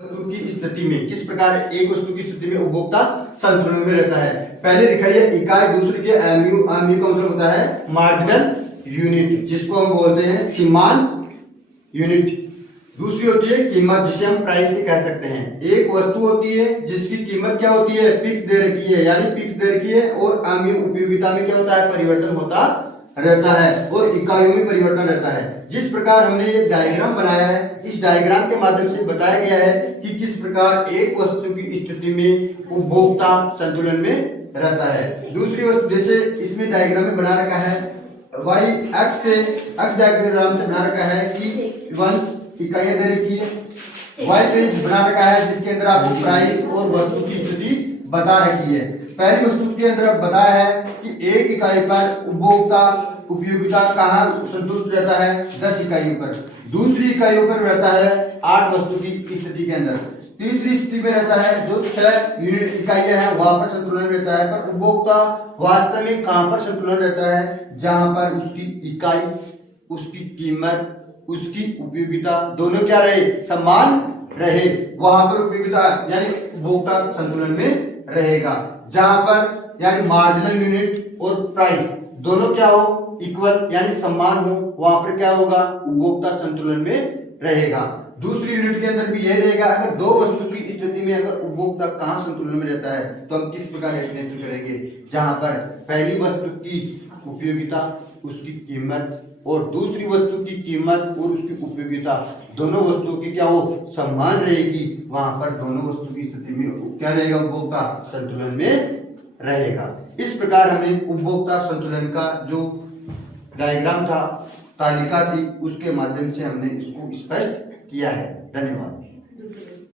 वस्तु की स्थिति में किस प्रकार एक वस्तु की स्थिति में उपभोक्ता संतुलन में रहता है। पहले दिखाइए इकाई, दूसरे के एमयू, एमयू का मतलब होता है मार्जिनल यूनिट, जिसको हम बोलते हैं सीमांत यूनिट। दूसरी होती है कीमत, जिसे हम प्राइस से कह सकते हैं। एक वस्तु होती है जिसकी कीमत क्या होती है, फिक्स दे रखी है, यानी फिक्स दे रखी है, और एमयू उपयोगिता में क्या होता है, परिवर्तन होता रहता है, और इकाइयों में परिवर्तन रहता है। जिस प्रकार हमने ये डायग्राम बनाया है, इस डायग्राम के माध्यम से बताया गया है कि किस प्रकार एक वस्तु की स्थिति में उपभोक्ता संतुलन में रहता है। दूसरी वस्तु, जैसे इसमें डायग्राम में बना रखा है वाई एक्स से, एक्स डायग्राम से बना रखा है कि 1 इकाइयां दे रखी है, वाई पेज बना रखा है जिसके अंदर आपको प्राइस और वस्तु की स्थिति बता रखी है। पहली वस्तु के अंदर बताया है कि एक इकाई पर उपभोक्ता उपयोगिता कहाँ संतुष्ट रहता है, 10 इकाइयों पर। दूसरी इकाइयों पर रहता है 8 वस्तु की स्थिति के अंदर। तीसरी स्थिति में रहता है जो 6 यूनिट इकाइयां हैं, वहां पर संतुलन रहता है। पर उपभोक्ता वास्तव में कहां पर संतुलन रहता है, जहां पर उसकी इकाई, उसकी कीमत, उसकी उपयोगिता दोनों क्या रहे, समान रहे, वहां पर उपयोगिता यानी उपभोक्ता संतुलन में रहेगा। जहां पर यानी मार्जिनल यूनिट और प्राइस दोनों क्या हो, इक्वल यानी समान हो, वहां पर क्या होगा, उपभोक्ता संतुलन में रहेगा। दूसरी यूनिट के अंदर भी यह रहेगा, अगर दो वस्तु की स्थिति में अगर उपभोक्ता कहां संतुलन में रहता है तो हम किस प्रकार डेफिनेशन करेंगे, जहां पर पहली वस्तु की उपयोगिता, उसकी कीमत, और दूसरी वस्तु की कीमत और उसकी उपयोगिता दोनों वस्तुओं की क्या हो, समान रहेगी, वहां पर दोनों वस्तु की स्थिति में क्या रहेगा, उपभोक्ता संतुलन में रहेगा। इस प्रकार हमें उपभोक्ता संतुलन का जो डायग्राम था, तालिका थी, उसके माध्यम से हमने इसको स्पष्ट किया है। धन्यवाद।